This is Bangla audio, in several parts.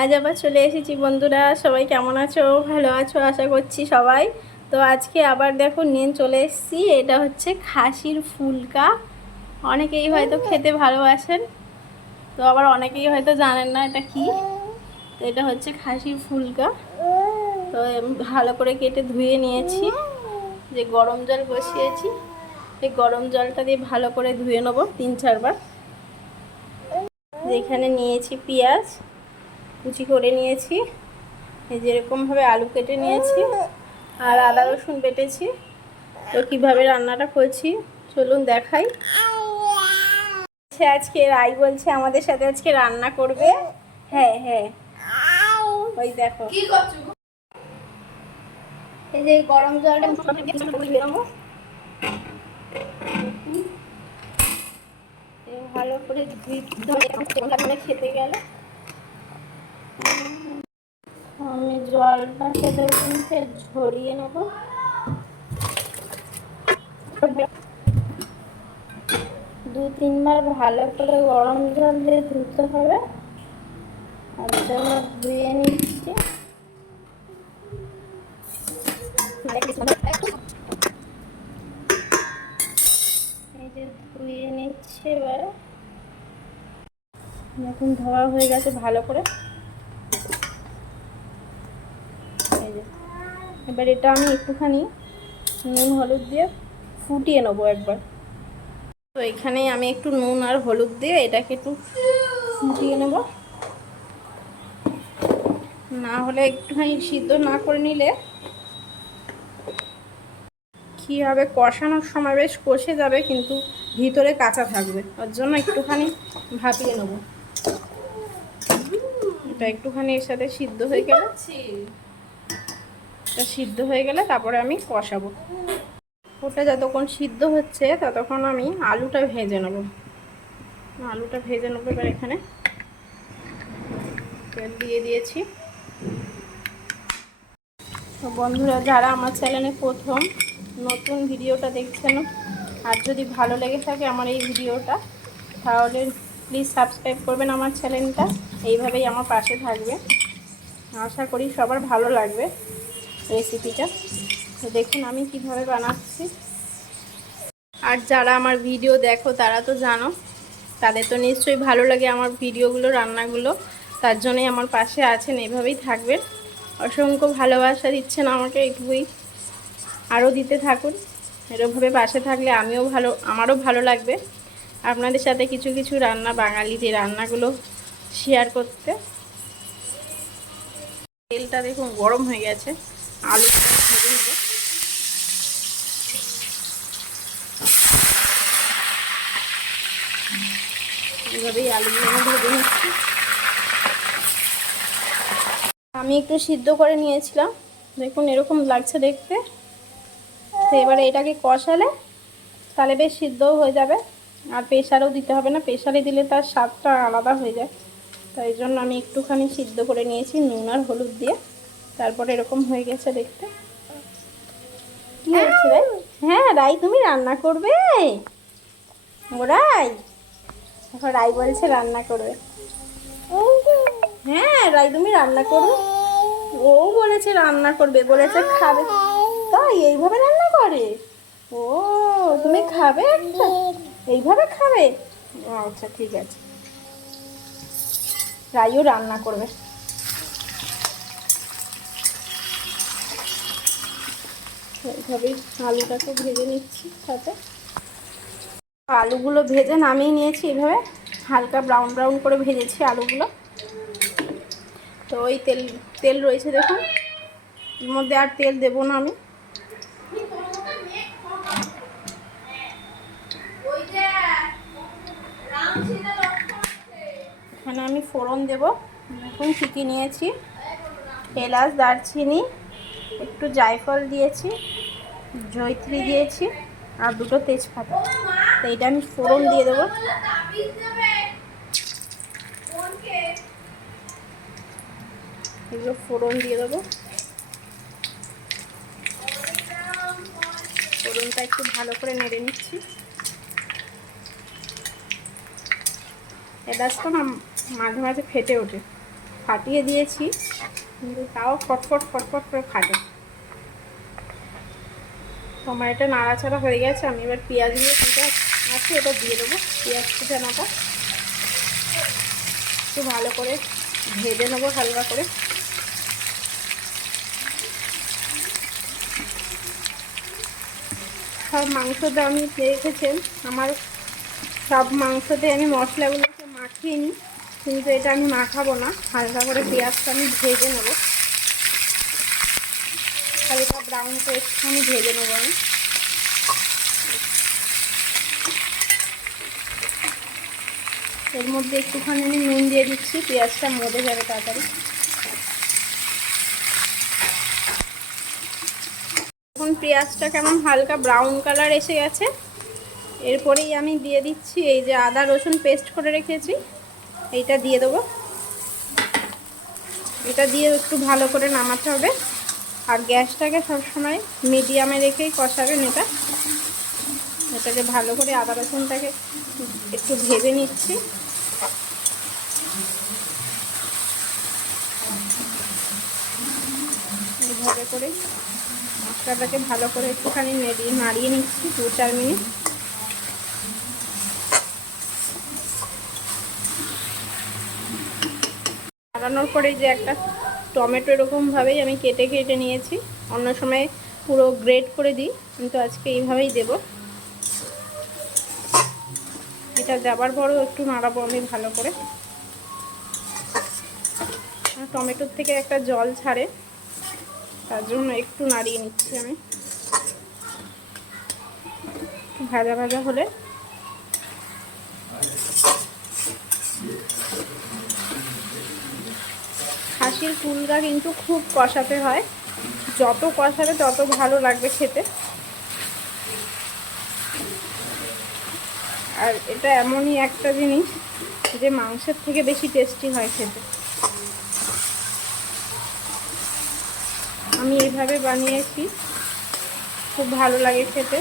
আজ আবার চলে এসেছি বন্ধুরা। সবাই কেমন আছো? ভালো আছো আশা করছি সবাই। তো আজকে আবার দেখো নিয়ে চলে এসেছি। এটা হচ্ছে খাসির ফুলকা। অনেকেই হয়তো খেতে ভালোবাসেন, তো আবার অনেকেই হয়তো জানেন না এটা কি। তো এটা হচ্ছে খাসির ফুলকা। তো ভালো করে কেটে ধুয়ে নিয়েছি, যে গরম জল বসিয়েছি এই গরম জলটা দিয়ে ভালো করে ধুয়ে নেবো 3-4 বার। যেখানে নিয়েছি পেঁয়াজ কুচি করে নিয়েছি, এই যেরকমভাবে আলু কেটে নিয়েছি, আর আদা রসুন বেটেছি। তো কীভাবে রান্নাটা করছি চলুন দেখাই। আজকে রাই বলছে আমাদের সাথে আজকে রান্না করবে। হ্যাঁ হ্যাঁ, ওই দেখো কি করছো। এই যে গরম জলটা ভালো করে ধুয়ে খেতে গেলে আমি জলটা খেতে ঝরিয়ে নেব। 2-3 বার ভালো করে গরম জল দিয়ে ধুতে হবে। আর জন্য ধুয়ে নিচ্ছি। এই যে ধুয়ে নিচ্ছি এবার। এখন ধোয়া হয়ে গেছে ভালো করে। এই যে এবার এটা আমি একটুখানি নুন হলুদ দিয়ে ফুটিয়ে নেবো একবার। তো এখানে আমি একটু নুন আর হলুদ দিয়ে এটাকে একটু ফুটিয়ে নেব। না হলে একটুখানি সিদ্ধ না করে নিলে কী হবে, কষানোর সময় বেশ কষে যাবে কিন্তু ভিতরে কাঁচা থাকবে। ওর জন্য একটুখানি ভাপিয়ে নেব। এটা একটুখানি এর সাথে সিদ্ধ হয়ে গেলে তারপরে আমি কষাবো। ওটা যতক্ষণ সিদ্ধ হচ্ছে ততক্ষণ আমি আলুটা ভেজে নেব। এবার এখানে তেল দিয়ে দিয়েছি। তো বন্ধুরা, যারা আমার চ্যানেলে প্রথম নতুন ভিডিওটা দেখছেন, আর যদি ভালো লেগে থাকে আমার এই ভিডিওটা, তাহলে প্লিজ সাবস্ক্রাইব করবেন আমার চ্যানেলটা। এইভাবেই আমার পাশে থাকবে। আশা করি সবার ভালো লাগবে রেসিপিটা। তো দেখুন আমি কিভাবে বানাচ্ছি। আর যারা আমার ভিডিও দেখো তারা তো জানো, তাদের তো নিশ্চয়ই ভালো লাগে আমার ভিডিওগুলো, রান্নাগুলো। তার জন্যই আমার পাশে আছেন, এইভাবেই থাকবেন। অসংখ্য ভালোবাসা দিচ্ছেন আমাকে, এইটুকুই আরও দিতে থাকুন। এরকমভাবে পাশে থাকলে আমারও ভালো লাগবে আপনাদের সাথে কিছু কিছু রান্না, বাঙালিদের রান্নাগুলো শেয়ার করতে। তেলটা দেখুন গরম হয়ে গেছে, আলুটা ভেজে নেব। এইভাবেই আলুগুলো ভেজে নিচ্ছি। আমি একটু সিদ্ধ করে নিয়েছিলাম, দেখুন এরকম লাগছে দেখতে। তো এবারে এটাকে কষালে তাহলে বেশ সিদ্ধও হয়ে যাবে, আর প্রেশারও দিতে হবে না। প্রেশারে দিলে তার স্বাদটা আলাদা হয়ে যায়। তাই জন্য আমি একটুখানি সিদ্ধ করে নিয়েছি নুন আর হলুদ দিয়ে। তারপরে এরকম হয়ে গেছে দেখতে। কি হচ্ছে রাই? হ্যাঁ রাই, তুমি রান্না করবে? ও রাই, এখন রাই বলছে রান্না করবে। হ্যাঁ রাই, তুমি রান্না করবে। ও বলেছে রান্না করবে, বলেছে খাবে। তাই এইভাবে রান্না করে? ও, তুমি খাবে একটা? এইভাবে খাবে? আচ্ছা ঠিক আছে, রাইও রান্না করবে। এইভাবেই আলুটাকে ভেজে নিচ্ছি সাথে। আলুগুলো ভেজে নামিয়ে নিয়েছি, এভাবে হালকা ব্রাউন ব্রাউন করে ভেজেছি আলুগুলো। তো ওই তেল রয়েছে দেখুন, এর মধ্যে আর তেল দেবো না আমি। এখানে আমি ফোড়ন দেব। দেখুন কী কী নিয়েছি: এলাচ, দারচিনি, একটু জায়ফল দিয়েছি, জয়িত্রী দিয়েছি, আর 2টো তেজপাতা। তো এইটা আমি ফোড়ন দিয়ে দেবো। এগুলো ফোড়ন দিয়ে দেবো। ফোড়নটা একটু ভালো করে নেড়ে নিচ্ছি। এলাচটা না মাঝে মাঝে ফেটে ওঠে, ফাটিয়ে দিয়েছি, কিন্তু তাও ফটফট ফটফট করে ফাটে। আমার এটা নাড়াচাড়া হয়ে গেছে। আমি এবার পেঁয়াজগুলো কুচে আছে এটা দিয়ে দেবো। পেঁয়াজ কুচানোটা একটু ভালো করে ভেজে নেবো হালকা করে। সব মাংসটা আমি রেখেছেন, আমার সব মাংসতে আমি মশলাগুলোকে মাখিয়ে নিই, কিন্তু এটা আমি মাখাবো না। হালকা করে পেঁয়াজটা আমি ভেজে নেবো, হালকা ব্রাউন করে একটুখানি ভেজে নেবো আমি। এর মধ্যে একটুখানি আমি নুন দিয়ে দিচ্ছি, পেঁয়াজটা মজে যাবে তাড়াতাড়ি। এখন পেঁয়াজটা কেমন হালকা ব্রাউন কালার এসে গেছে। এরপরেই আমি দিয়ে দিচ্ছি এই যে আদা রসুন পেস্ট করে রেখেছি, এইটা দিয়ে দেবো। এটা দিয়ে একটু ভালো করে নামাতে হবে, আর গ্যাসটাকে সবসময় মিডিয়ামে রেখেই কষাবেন। এটাকে ভালো করে আদা রসুনটাকে একটু ভেজে নিচ্ছি। এইভাবে করে মশলাটাকে ভালো করে একটুখানি নাড়িয়ে নিচ্ছি 2-4 মিনিট। নাড়ানোর পরে যে একটা টমেটো এরকমভাবেই আমি কেটে কেটে নিয়েছি। অন্য সময় পুরো গ্রেট করে দিই, কিন্তু আজকে এইভাবেই দেব। এটা দেওয়ার পরও একটু নাড়াবো আমি ভালো করে। টমেটোর থেকে একটা জল ছাড়ে, তার জন্য একটু নাড়িয়ে নিচ্ছি আমি। ভাজা ভাজা হলে খাসির কুলগা কিন্তু খুব কষাতে হয়, যত কষাবে তত ভালো লাগবে খেতে। আর এটা এমনই একটা জিনিস যে মাংসের থেকে বেশি টেস্টি হয় খেতে। আমি এইভাবে বানিয়েছি, খুব ভালো লাগে খেতে।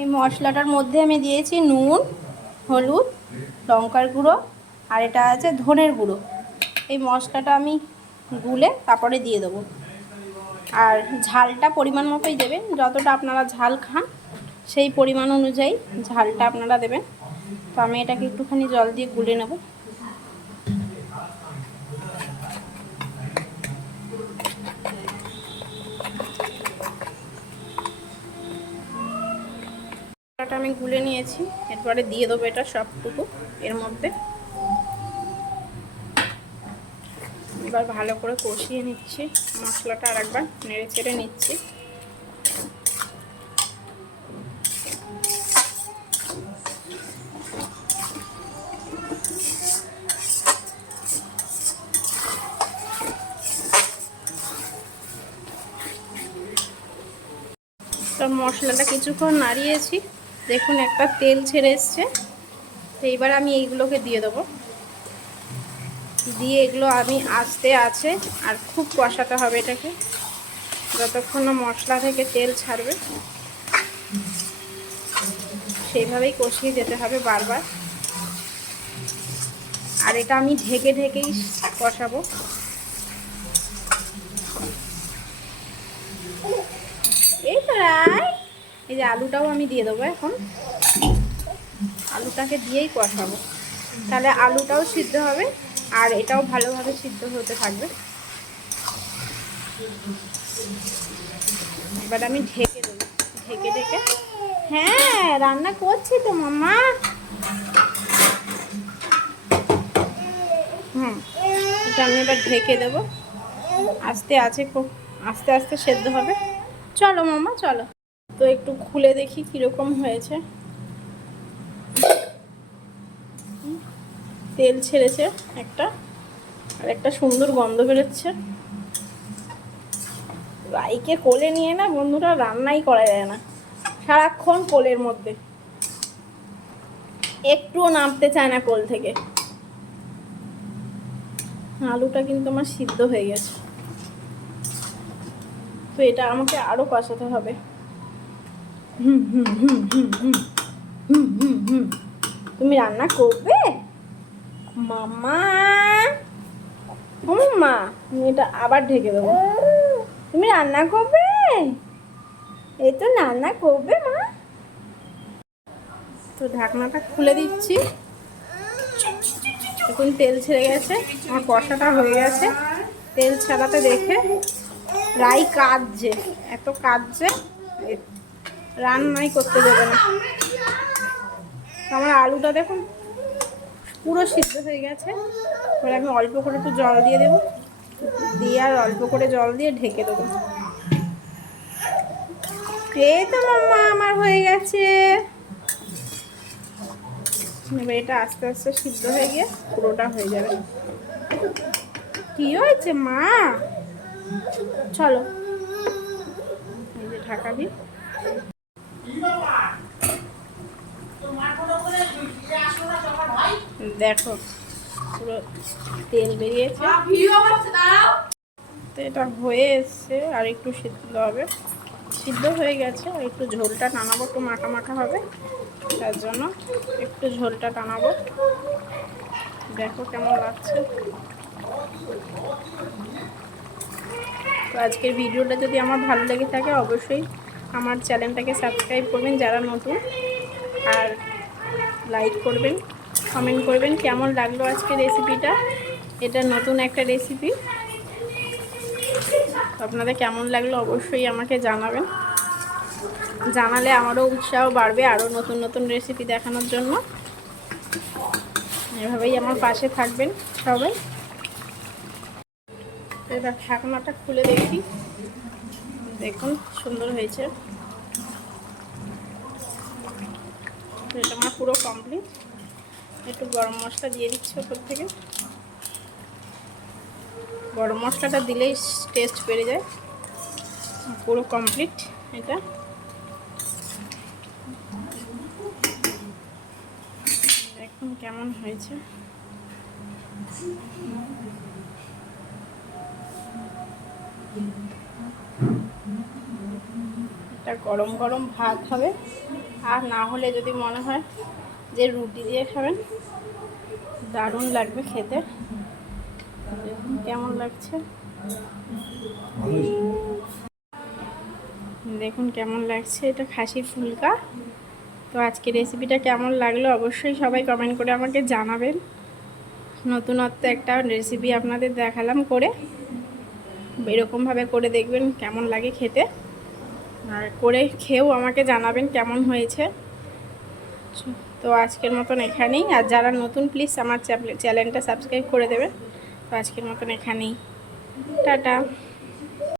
এই মশলাটার মধ্যে আমি দিয়েছি নুন, হলুদ, লঙ্কার গুঁড়ো, আর এটা আছে ধনের গুঁড়ো। এই মশলাটা আমি গুলে তারপরে দিয়ে দেবো। আর ঝালটা পরিমাণ মতোই দেবেন, যতটা আপনারা ঝাল খান সেই পরিমাণ অনুযায়ী ঝালটা আপনারা দেবেন। তো আমি এটাকে একটুখানি জল দিয়ে গুলে নেব। আমি গুলে নিয়েছি, এরপরে দিয়ে দেবো এটা সবটুকু এর মধ্যে। এবার ভালো করে কষিয়ে নিচ্ছি মশলাটা, আর একবার নেড়ে চেড়ে নিচ্ছি। তো মশলাটা কিছুক্ষণ নাড়িয়েছি, দেখুন একটা তেল ছেড়ে এসছে। তো এইবার আমি এইগুলোকে দিয়ে দেবো। দিয়ে এগুলো আমি আস্তে আছে আর খুব কষাতে হবে এটাকে, যতক্ষণ না মশলা থেকে তেল ছাড়বে সেইভাবেই কষিয়ে যেতে হবে বারবার। আর এটা আমি ঢেকে ঢেকেই কষাবো। এই তো এই যে আলুটাও আমি দিয়ে দেবো এখন। আলুটাকে দিয়েই কষাবো, তাহলে আলুটাও সিদ্ধ হবে আর এটাও ভালোভাবে সিদ্ধ হতে থাকবে। এবার আমি ঢেকে দেবো, ঢেকে ঢেকে। হ্যাঁ, রান্না করছি তো মাম্মা। এটা আমি এবার ঢেকে দেবো। আস্তে আছে, খুব আস্তে আস্তে সেদ্ধ হবে। চলো মাম্মা চলো। তো একটু খুলে দেখি কীরকম হয়েছে। তেল ছেড়েছে একটা, আর একটা সুন্দর গন্ধ বেরোচ্ছে। রাইকে কোলে নিয়ে না বন্ধুরা রান্নাই করা যায় না, সারাক্ষণ কোলের মধ্যে, একটুও নামতে চায় না কোল থেকে। আলুটা কিন্তু আমার সিদ্ধ হয়ে গেছে, তো এটা আমাকে আরো কষাতে হবে। তুমি রান্না করবে? মামা মা, এটা আবার ঢেকে দেবো। তুমি রান্না করবে? এই তো রান্না করবে মা। তো ঢাকনাটা খুলে দিচ্ছি। এখন তেল ছেড়ে গেছে, আমার কষাটা হয়ে গেছে। তেল ছাড়াতে দেখে রাই কাঁদছে, এত কাঁদছে রান্নাই করতে দেবে না। আমার আলুটা দেখুন পুরো সিদ্ধ হয়ে গেছে। এবার আমি অল্প করে একটু জল দিয়ে দেবো, দিয়ে আর অল্প করে জল দিয়ে ঢেকে দেবো। এই তো মাম্মা আমার হয়ে গেছে। এবার এটা আস্তে আস্তে সিদ্ধ হয়ে গিয়ে পুরোটা হয়ে যাবে। কি হয়েছে মা? চলো এই যে ঢাকা দিই। দেখো পুরো তেল বেরিয়েছে, তো এটা হয়ে এসছে। আর একটু সিদ্ধ হবে, সিদ্ধ হয়ে গেছে। আর একটু ঝোলটা টানাবো, একটু মাখা মাখা হবে, তার জন্য একটু ঝোলটা টানাবো। দেখো কেমন লাগছে। তো আজকের ভিডিওটা যদি আমার ভালো লেগে থাকে অবশ্যই আমার চ্যানেলটাকে সাবস্ক্রাইব করবেন যারা নতুন, আর লাইক করবেন, কমেন্ট করবেন কেমন লাগলো আজকের রেসিপিটা। এটা নতুন একটা রেসিপি, আপনাদের কেমন লাগলো অবশ্যই আমাকে জানাবেন। জানালে আমারও উৎসাহ বাড়বে আরও নতুন নতুন রেসিপি দেখানোর জন্য। এভাবেই আমার পাশে থাকবেন সবাই। এবার ঢাকনাটা খুলে দেখি, দেখুন সুন্দর হয়েছে। এটা আমার পুরো কমপ্লিট। একটু গরম মশলা দিয়ে দিচ্ছি ওপর থেকে। গরম মশলাটা দিলেই টেস্ট বেড়ে যায়। পুরো কমপ্লিট এটা। দেখুন কেমন হয়েছে। এটা গরম গরম ভাত হবে, আর না হলে যদি মনে হয় যে রুটি দিয়ে খাবেন দারুণ লাগবে খেতে। দেখুন কেমন লাগছে, দেখুন কেমন লাগছে। এটা খাসির ফুলকা। তো আজকে রেসিপিটা কেমন লাগলো অবশ্যই সবাই কমেন্ট করে আমাকে জানাবেন। নতুনত্ব একটা রেসিপি আপনাদের দেখালাম করে, এরকমভাবে করে দেখবেন কেমন লাগে খেতে, আর করে খেয়েও আমাকে জানাবেন কেমন হয়েছে। তো আজকের মতন এখানেই, আর যারা নতুন প্লিজ আমার চ্যানেলটা সাবস্ক্রাইব করে দেবেন। তো আজকের মতন এখানেই, টাটা।